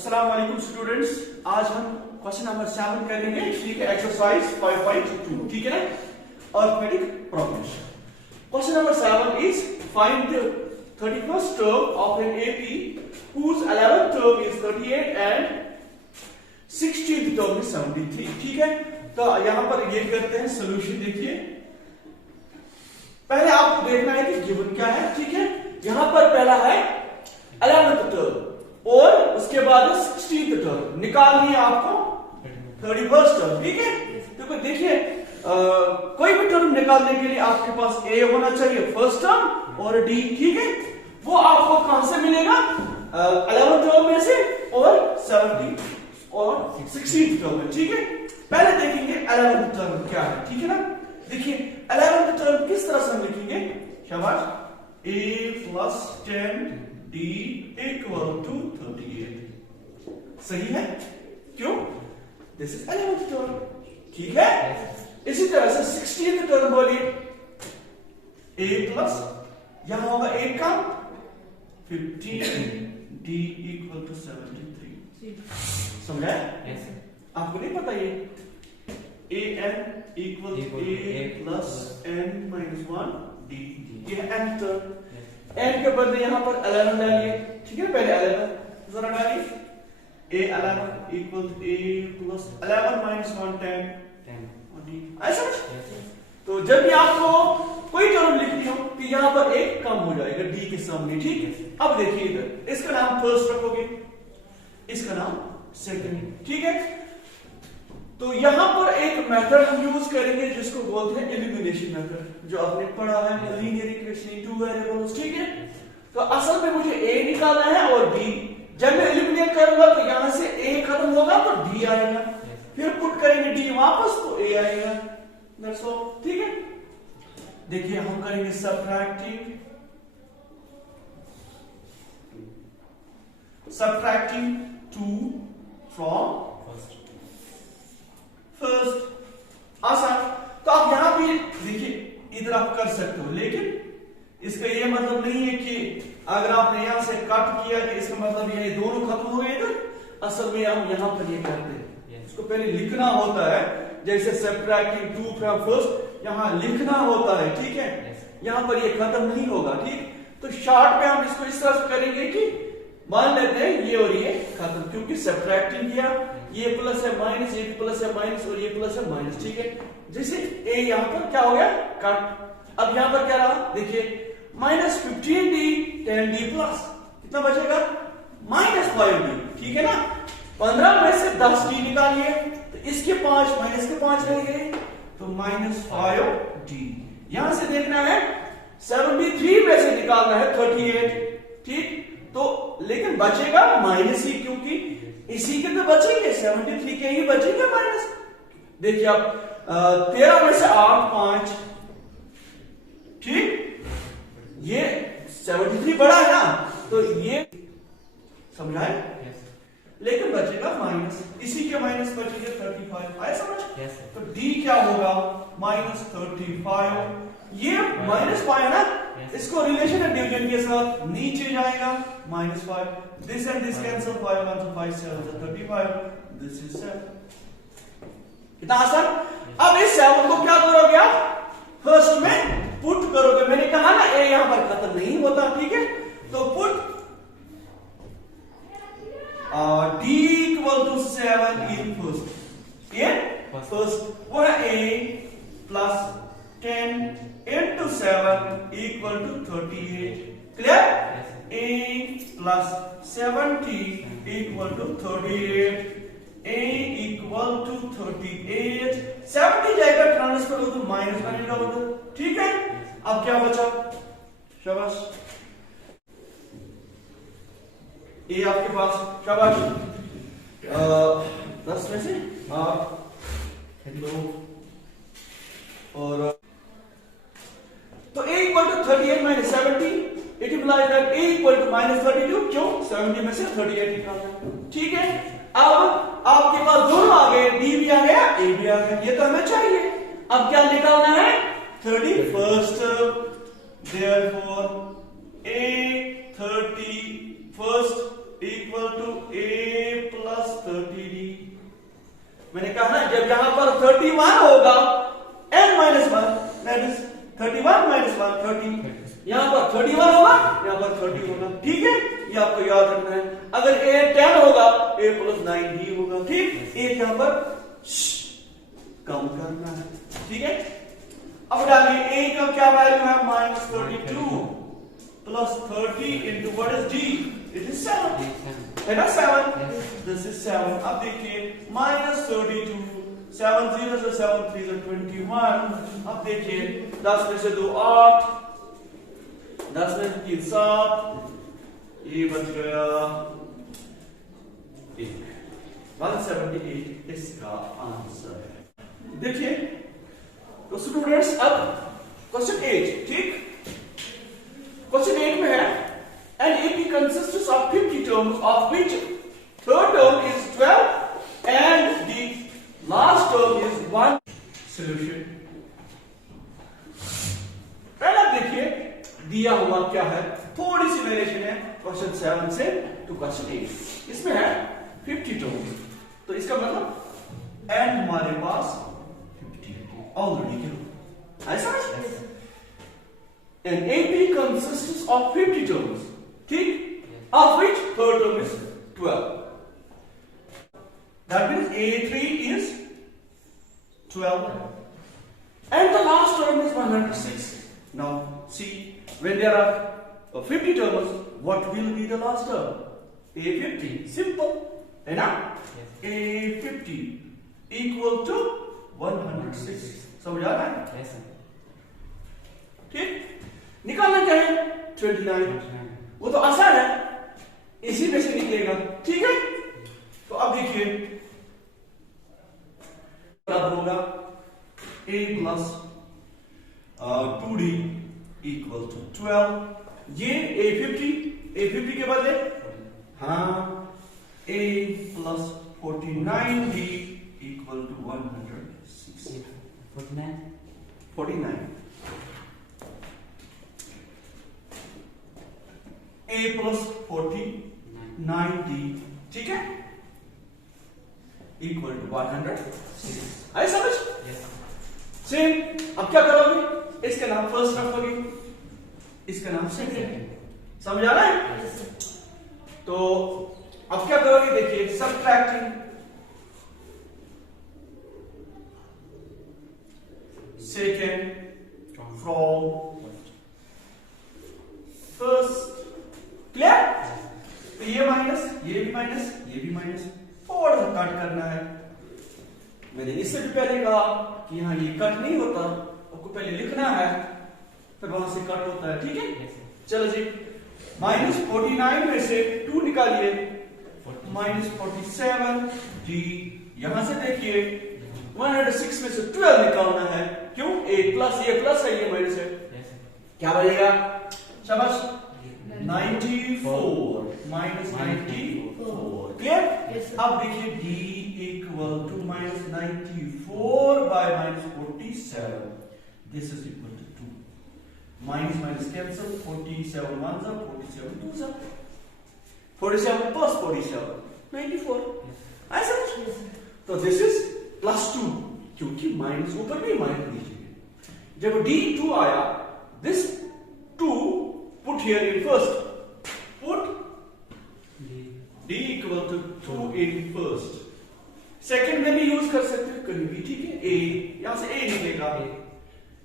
अस्सलाम वालेकुम स्टूडेंट्स, आज हम क्वेश्चन नंबर 7 करेंगे। ठीक है, एक्सरसाइज 5.2, ठीक है ना, arithmetic problems. Question number 7 is find the 31st term of an AP whose 11th term is 38 and 16th term is 73। ठीक है, तो यहां पर ये करते हैं सोल्यूशन। देखिए, पहले आपको देखना है कि गिवन क्या है। ठीक है, यहां पर पहला है 11th टर्म और उसके बाद 16th टर्म, निकालनी है आपको 31st टर्म। ठीक है, तो देखिए कोई भी टर्म निकालने के लिए आपके पास ए होना चाहिए फर्स्ट टर्म और डी। ठीक है, वो आपको कहां से मिलेगा? 11th टर्म में से और 70 और 16th टर्म में। ठीक है, पहले देखेंगे 11th टर्म क्या है। ठीक है ना, देखिए 11th टर्म किस तरह से हम लिखेंगे? शाबाश, a plus 10d equal to 38। सही है, क्यों? This is 11th term. ठीक है, इसी तरह से 16th टर्म बोलिए, a प्लस यहां होगा 8 का 15d equal to 73। समझा? आपको नहीं पता ये an equal a plus n minus 1 d, ये है n टर्म। n के बदले यहां पर 11 डालिए। ठीक है, पहले 11 जरा डालिए, a 11 equal a plus 11 minus 1 10 d। ऐसा तो जब भी आपको कोई टर्म लिखनी हो तो यहां पर एक कम हो जाएगा d के सामने। ठीक है, अब देखिए इधर इसका नाम फर्स्ट रखोगे, इसका नाम सेकंड। ठीक है, तो यहां पर एक मेथड हम यूज करेंगे जिसको बोलते हैं एलिमिनेशन मेथड, जो आपने पढ़ा है लीनियर इक्वेशन, टू वेरिएबल्स। ठीक है, तो असल में मुझे a निकालना है और b। जब मैं एलिमिनेट करूंगा तो यहां से a खत्म होगा तो d आएगा, फिर पुट करेंगे d वापस तो a आएगा। That's all. ठीक है, देखिए हम करेंगे सब्ट्रैक्टिंग 2 फ्रॉम फर्स्ट। आसान। तो आप यहां भी देखिए इधर आप कर सकते हो, लेकिन इसका ये मतलब नहीं है कि अगर आपने यहां से कट किया कि इसका मतलब ये दोनों खत्म हो गए इधर। असल में हम यहां पर ये करते हैं, इसको पहले लिखना होता है, जैसे सब्ट्रैक्टिंग 2 फ्रॉम फर्स्ट यहां लिखना होता है। ठीक है, यहां पर ये खत्म नहीं होगा। ठीक, तो शॉर्ट में हम इसको इस तरह से करेंगे कि मान लेते हैं ये और ये खत्म, क्योंकि सब्ट्रैक्टिंग किया, ये प्लस है माइनस, ये भी प्लस है माइनस और ये प्लस है माइनस। ठीक है, जैसे a यहां पर क्या हो गया? कट। अब यहां पर क्या रहा? देखिए माइनस 15d 10d प्लस कितना बचेगा? Minus 5d। ठीक है ना, 15 में से 10d निकालिए तो इसके 5 माइनस के 5 रह गए, तो माइनस 5d। यहां से देखना है 73 में से निकालना है 38। ठीक, तो लेकिन बचेगा माइनस ही, क्योंकि इसी के तो बचेंगे, 73 के ही बचेंगे माइनस। देखिए आप 13 में से 8 5। ठीक, ये 73 बड़ा है ना, तो ये समझाए। लेकिन बचेगा माइनस, इसी के माइनस बचेंगे 35। आया समझ? तो d क्या होगा? माइनस 35। ये माइनस 5 है ना, इसको रिलेशन है डिवीजन के साथ, नीचे जाएगा minus 5। This and this cancel, 5 1 to 5 7 35, this is 7। इतना आसान। अब इस 7 को क्या करोगे आप? फर्स्ट में पुट करोगे। मैंने कहा ना a यहां पर खत्म नहीं होता। ठीक है, तो put d equal to 7 in first। ये फर्स्ट वो है a plus 10 into 7 equal to 38। Clear? a plus 70 equal to 38। a equal to 38। 70 जाएगा ट्रांसफर हो तो माइनस बनेगा उधर। ठीक है, अब क्या बचा? शाबाश, a आपके पास, शाबाश, 10 में से 8 2 और तो a equal to 38 minus 70, it implies that a equal to minus 32। क्यों? 70 में से 38 निकालना। ठीक है, अब आपके पास दोनों आ गए, d भी आ गया, a भी आ गया, ये तो हमें चाहिए। अब क्या निकालना है? 31st। therefore a 31st equal to a that is 31 minus 1 30। यहां पर 31 होगा, यहां पर 30 होगा, ठीक है, ये आपको याद रखना है। अगर a 10 होगा, a प्लस 9 ही होगा, ठीक। एक यहां पर कम करना है, ठीक है। अब डालिए a का क्या वैल्यू है, -32 plus 30 into what is d, it is 7, है ना 7, दिस इज 7। अब देखिए -32, 7 0 से 7 3 से 21। अब देखिए 10 में से 2 8, 10 में से 3 7, ये बच गया 1, 178 इसका आंसर है। देखिए तो स्टूडेंट्स अब क्वेश्चन 8, ठीक। क्वेश्चन 8 में है an AP consists of 50 terms of which third term is 12 and the last term is 1. Solution. पहला देखिए दिया हुआ क्या है, थोड़ी सी वेरिएशन है क्वेश्चन 7 से टू क्वेश्चन 8। इसमें है 50 टर्म्स, तो इसका मतलब एंड हमारे पास 50 ऑलरेडी क्यों ऐसा है। An AP consists of 50 terms, ठीक, of which third term is 12. That means A3 is 12 and the last term is 106. Now see, when there are 50 terms, what will be the last term? A50. Simple, है ना? A50 equal to 106. समझ आ रहा है? ठीक, निकालना क्या है 29, वो तो आसान है, इसी में से निकलेगा, ठीक है। तो अब देखिए बराबर होगा a plus 2d equal to 12। ये a50 के बदले हाँ a plus 49d equal to 106। 49 a plus 49d, ठीक है, इक्वल टू 106। आए समझ? सेम। अब क्या करोगे, इसका नाम फर्स्ट रखोगे, इसका नाम सेकंड, समझ आ रहा है? तो अब क्या करोगे, देखिए subtracting, second from first, clear. तो ये माइनस, ये भी माइनस, ये भी माइनस, थोड़ा सा कट करना है। मैंने इससे भी पहले कहा कि यहां ये कट नहीं होता, आपको पहले लिखना है फिर वहां से कट होता है, ठीक है। चलो जी, -49 में से 2 निकालिए, -47 जी। यहां से देखिए 106 में से 12 निकालना है, क्यों, ये प्लस है, ये माइनस है, क्या बनेगा, शाबाश 94 -94, क्लियर। अब देखिए d इक्वल टू -94 बाय -47, this is equal to 2, minus minus cancel, 47 1 जा 47 2 जा, 47 प्लस 47 94, ऐसा। तो दिस इज +2, क्योंकि माइनस ऊपर भी माइनस नीचे। जब d2 आया, this 2 put here in first, put d equal to 2 in first, second में भी यूज कर सकते हो कहीं भी, ठीक है। a यहां से a निकलेगा,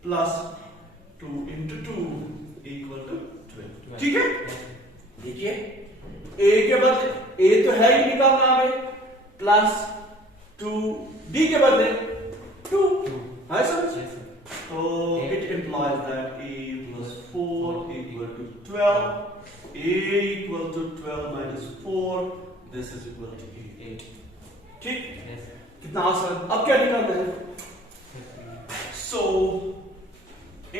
प्लस 2 into 2 equal to 12, ठीक है। देखिए a के बदले a तो है ही निकालना हमें, प्लस 2 d के बदले 2, है समझ। तो it implies that a plus 4 equal to 12, a equal to 12 minus 4, this is equal to 8, ठीक। कितना आसान। अब क्या निकालना है, so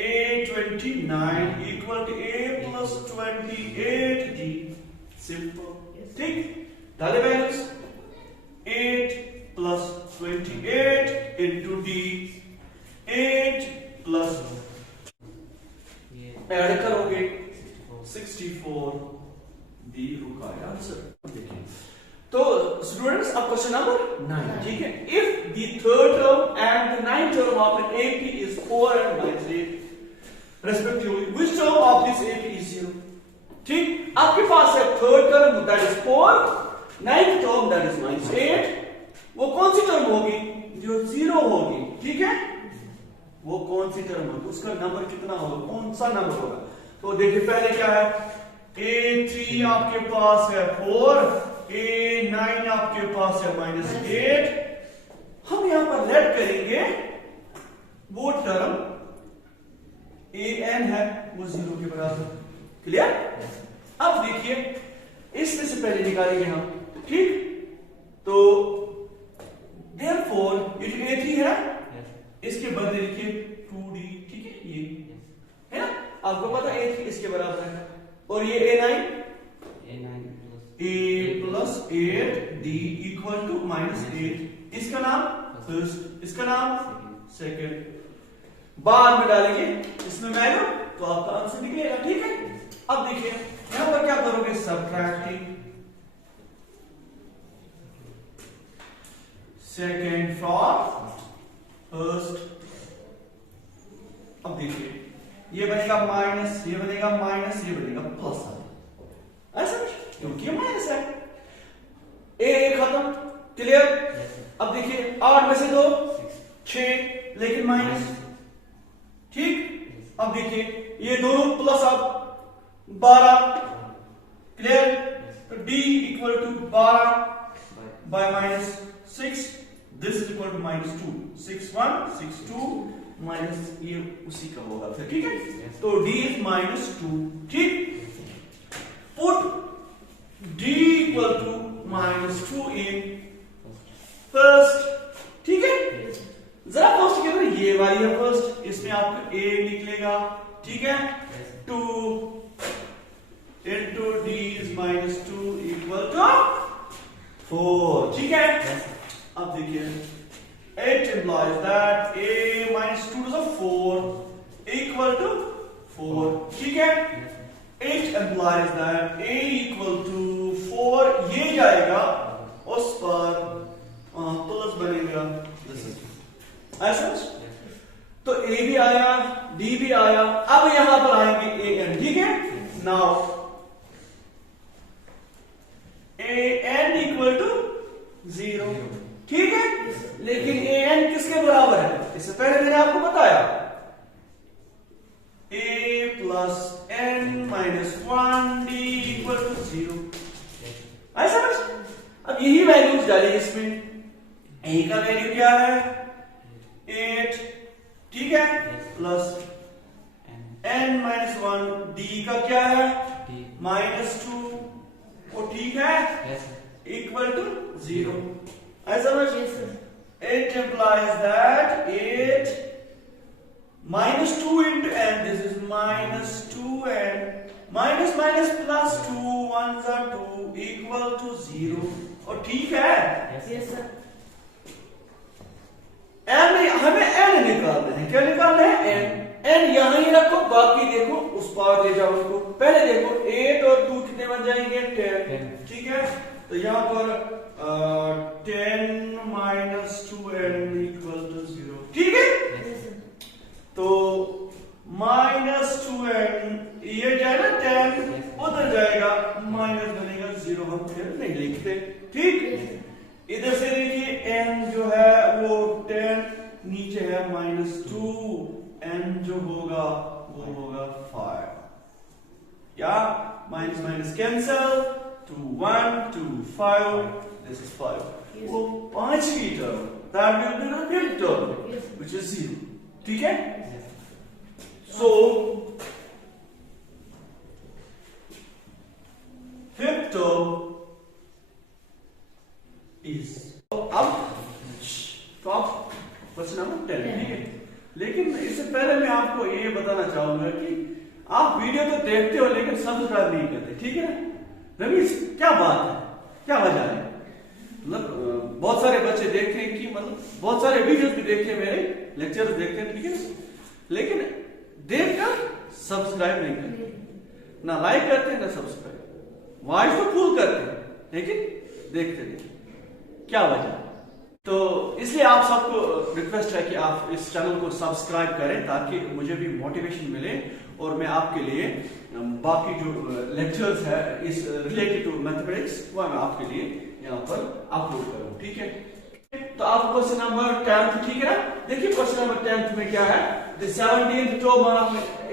a29 equal to a plus 28d, simple, ठीक। डाले values, 8 plus 28 into d, 8 plus add करोगे 64, दी होगा आंसर। देखिए तो स्टूडेंट्स अब क्वेश्चन नंबर 9, ठीक है। If the third term and the ninth term of an AP is 4 and -8, respectively which term of this 8 is 0। ठीक, आपके पास है third term that is 4, ninth term that is -8, वो कौन सी टर्म होगी जो 0 होगी। ठीक है, वो कौन सी टर्म होगी, उसका नंबर कितना होगा, कौन सा नंबर होगा। तो देखिए पहले क्या है, A3 आपके पास है 4, A9 आपके पास है -8। हम यहां पर लेट करेंगे वो टर्म an है वो 0 के बराबर। क्लियर। अब देखिए इसमें से पहले निकालेंगे हम। ठीक, तो therefore ये जो A3 है इसके बदले लिखिए 2D। ठीक है, ये है ना, आपको पता है A3 इसके बराबर है, और ये A9 A plus 8D equal to -8। इसका नाम फर्स्ट, इसका नाम सेकंड। बाद में डालेंगे इसमें वैल्यू तो आपका आंसर निकलेगा। ठीक है, अब देखिए यहां पर क्या करोगे, सब्ट्रैक्टिंग सेकंड फ्रॉम फर्स्ट। अब देखिए ये बनेगा माइनस, ये बनेगा माइनस, ये बनेगा प्लस, ऐसा क्योंकि ये माइनस है। ए खत्म। क्लियर। अब देखिए 8 में से 2 6 लेकिन माइनस। ठीक, अब देखिए ये दोनों प्लस अब 12। क्लियर। तो d इक्वल टू 12 बाय -6, this is equal to -2, 6 1 6 2 minus ये उसी का होगा फिर। ठीक है, तो d इज -2। ठीक, put d equal to -2 in first. ठीक है, जरा फर्स्ट के अंदर ये वाली है फर्स्ट, इसमें आपको a निकलेगा। ठीक है, 2 into d is -2 equal to 4। ठीक है, अब देखिए it implies that a -2 is 4 equal to 4। ठीक है, it implies that a equal to 4, ये जाएगा उस पर प्लस बनेगा, ऐसा। तो a भी आया, d भी आया, अब यहां पर आएंगे an। ठीक है, नाउ an इक्वल टू 0। ठीक है, लेकिन an किसके बराबर है, इससे पहले मैंने आपको बताया a plus n minus 1d equal to 0, ऐसा। अब यही वैल्यूज डालिए इसमें। a का वैल्यू क्या है 8। ठीक है, प्लस n माइनस 1, d का क्या है -2, वो ठीक है, इक्वल टू 0, ऐसा। It implies that 8 -2 into n, this is -2n, minus minus plus 2 1s are 2 equal to 0, और ठीक है। Yes sir. n हमें n निकालना है, क्या निकालना है n यहां ही रखो, बाकी देखो उस पार ले जाओ उसको। पहले देखो 8 और 2 कितने बन जाएंगे 10। ठीक है, तो यहां पर 10 minus 2n equal to 0। ठीक है, तो -2n ये जाएगा 10, उधर जाएगा माइनस बनेगा 0, हम फिर नहीं लिखते। ठीक, इधर से देखिए n जो है वो 10, नीचे है -2, n जो होगा वो होगा 5, या minus minus cancel, 2 1 2 5, this is 5, वो 5वीं term, that will be the fifth term which is 0। ठीक है, so fifth term is, अब क्वेश्चन नंबर 10। ठीक है, लेकिन इससे पहले मैं आपको ये बताना चाहूंगा कि आप वीडियो तो देखते हो लेकिन सब्सक्राइब नहीं करते। ठीक है रमेश, क्या बात है, क्या वजह है? मतलब बहुत सारे बच्चे देखते हैं कि मतलब बहुत सारे वीडियोस भी देखते हैं, मेरे लेक्चर्स देखते हैं, ठीक है, लेकिन देखकर सब्सक्राइब नहीं करते, ना लाइक करते हैं ना सब्सक्राइब। वॉइस तो फुल करते हैं लेकिन देखते नहीं, क्या वजह? तो इसलिए आप सबको रिक्वेस्ट है कि आप इस चैनल को सब्सक्राइब करें ताकि मुझे भी मोटिवेशन मिले और मैं आपके लिए बाकी जो लेक्चर्स है इस रिलेटेड टू मैथमेटिक्स वो मैं आपके लिए यहाँ पर अपलोड करूँ, ठीक है। तो आप क्वेश्चन नंबर 10 ठीक है ना। देखिए क्वेश्चन नंबर 10 में क्या है, the 17th term of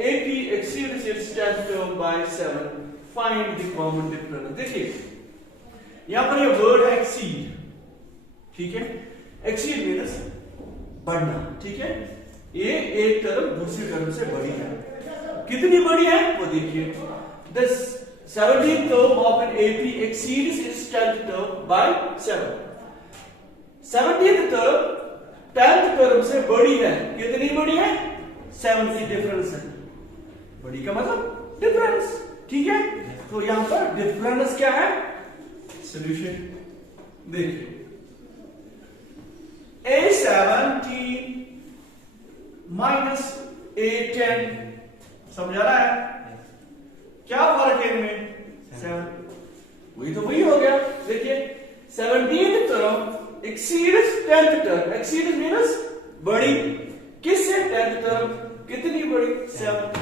AP exceeds its 10th term by 7, find the common difference। देखिए यहाँ पर ये वर्ड है exceed, ठीक है। exceed मीन्स बढ़ना, ठीक है। ये एक टर्म दूसरी टर्म से बड़ी है, कितनी बड़ी है वो देखिए। the 17th term of an AP exceeds its 10th term by 7। 17th term 10th term से बड़ी है, कितनी बड़ी है, 7 की डिफरेंस है। बड़ी का मतलब डिफरेंस, ठीक है। तो यहां पर डिफरेंस क्या है, सॉल्यूशन देखिए A17 माइनस A10, समझ आ रहा है क्या फर्क है इनमें, 7, वही तो वही हो गया। देखिए 17th term exceeds 10th term, exceeds means बड़ी, किससे, 10th term, कितनी बड़ी, 7।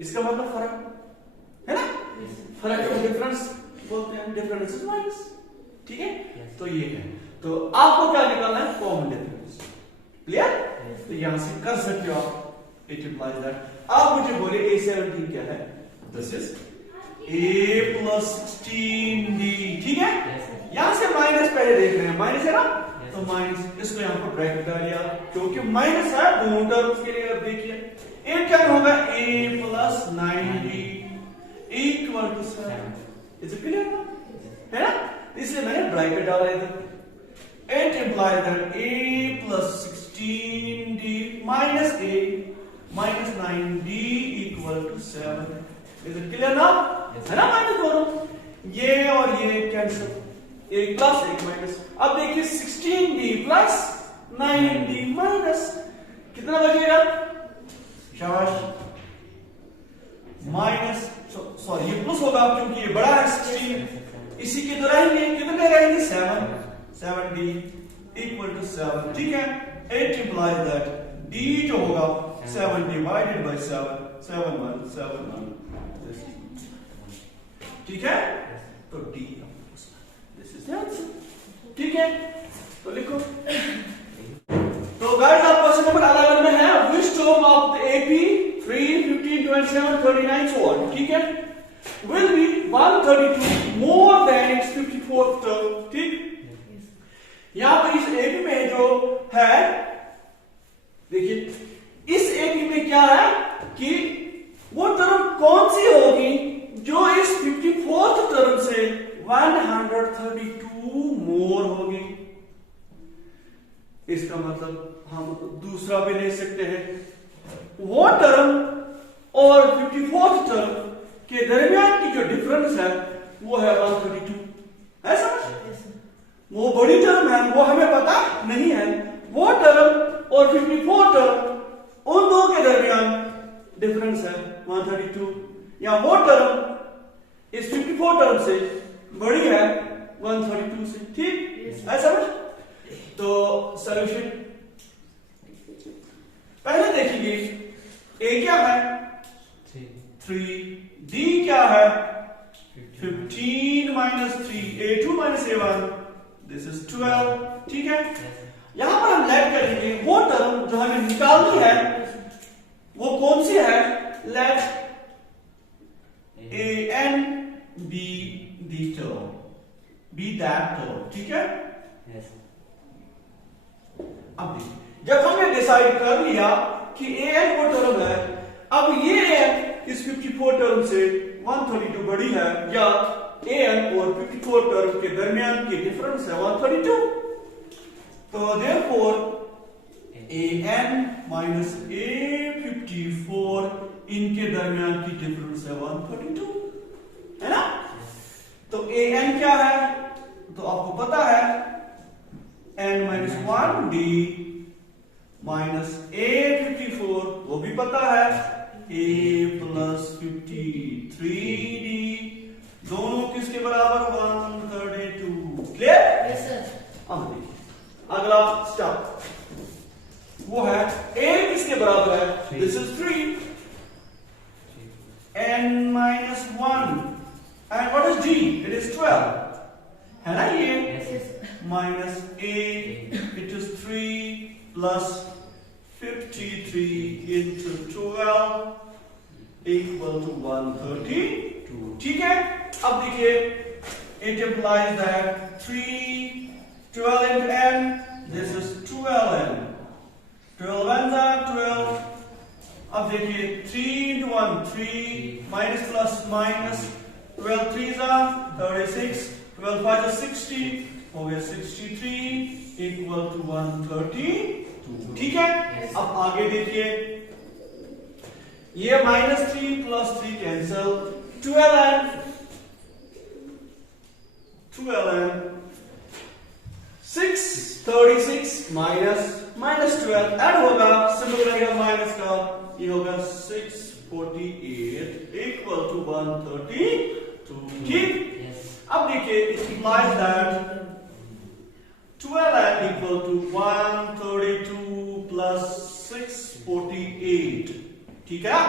इसका मतलब फर्क है ना, फर्क को डिफरेंस बोलते हैं, डिफरेंस इज माइनस, ठीक है। तो ये है, तो आपको क्या निकालना है, कॉमन डिफरेंस, क्लियर। तो यहां से कर सकते हो आप, इट इंप्लाइज दैट। आप मुझे बोले A17 क्या है, this is A plus 16D, ठीक है। यहां से माइनस पहले देख रहे हैं, माइनस है ना, तो माइनस, इसको यहां पर ब्रैकेट डालिए क्योंकि माइनस है दोनों टर्म्स के लिए। अब देखिए A क्या होगा, A plus 9D equal to 7, is it clear है ना, इसलिए मैंने ब्रैकेट डाला इधर। It implies that A plus 16D minus A minus 9D equal to 7, is it clear ना, है ना। माइनस दोनों, ये और ये कैंसिल, एक प्लस एक माइनस। अब देखिए 16D प्लस 9D माइनस, कितना बचेगा, शाबाश, माइनस, सॉरी ये प्लस होगा क्योंकि ये बड़ा है 16, इसी के दोहराएंगे, कितने रहेंगे, 7D इक्वल टू 7, ठीक है। It implies that D जो होगा 7 divided by 7, 7 1 7 1, ठीक है। तो D ठीक है, तो लिखो। तो गाइस आप क्वेश्चन नंबर 11 में है, which term of the AP 3, 15, 27, 39 so on, ठीक है, will be 132 more than its 54th term, ठीक। यहां पर इस AP में जो है, देखिए इस AP में क्या है कि वो टर्म कौन सी होगी जो इस 54th टर्म से 132 मोर होगी। इसका मतलब हम दूसरा भी ले सकते हैं, वो टर्म और 54th टर्म के दरमियान की जो डिफरेंस है वो है 132, है समझ। वो बड़ी टर्म है, वो हमें पता नहीं है, वो टर्म और 54 टर्म उन दो के दरमियान डिफरेंस है 132, या वो टर्म इस 54 टर्म से बड़ी है 132 से, ठीक है समझ। तो सॉल्यूशन पहले देखिए, A क्या है 3, D क्या है 15 minus 3, A2 minus A1, this is 12, ठीक है। यहां पर हम लेट करेंगे वो टर्म जो हमें निकालनी है, वो कौन सी है, late A and B the term, be that term, ठीक है। अब देखिए जब हमने डिसाइड कर लिया कि an वो टर्म है, अब ये an इस 54 टर्म से 132 बड़ी है, या an और 54 टर्म के दरमियान की डिफरेंस है 132, तो therefore an माइनस a54 इनके दरमियान की डिफरेंस है 132, है ना। तो an क्या है, तो आपको पता है n minus 1d minus a54, वो भी पता है, a प्लस 53d, दोनों किसके बराबर 132, क्लियर। Yes sir. अब देखिए बराबर है, this is 3 n minus 1 and what is d? It is 12 है ना ये? Minus a, it is 3 plus 53 into 12 equal to 132. ठीक है? अब देखिए, it implies that 12 into n, this is 12n. 12 n are 12. अब देखिए 3 into 1, 3 minus plus minus 12 3s are 36, 12 5 is 60, हो गया 63 equal to 132. ठीक है? अब आगे देखिए, ये minus 3 plus 3 cancel, 12n 636 minus 12 add होगा, सिंबल लगेगा माइनस का, ये होगा 648 equal to 132. ठीक? अब देखिए, it implies that 12n equal to 132 plus 648. ठीक है?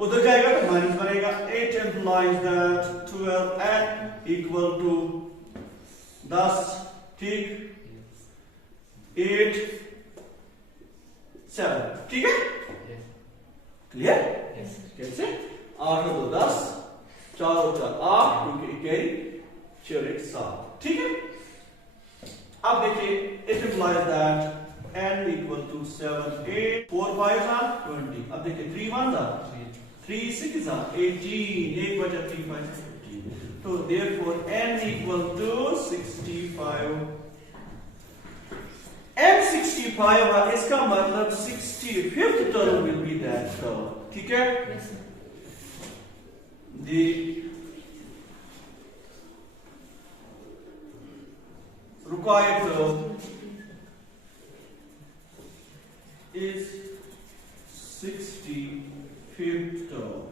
उधर जाएगा तो माइनस बनेगा. It implies that 12n equal to 10. ठीक? 8 7. ठीक है? क्लियर? कैसे? 8 2 10, 4 4 8, 2 1 4 1 7. ठीक है? अब देखिए, it implies that n equal to 7 8 4 5 are 20. अब देखिए 3 1 are 3 6 are 18, 8 बचा 3 5 15. तो therefore n equal to 65. n 65 है, इसका मतलब 65th term will be that term. ठीक है? The required term is 65th term.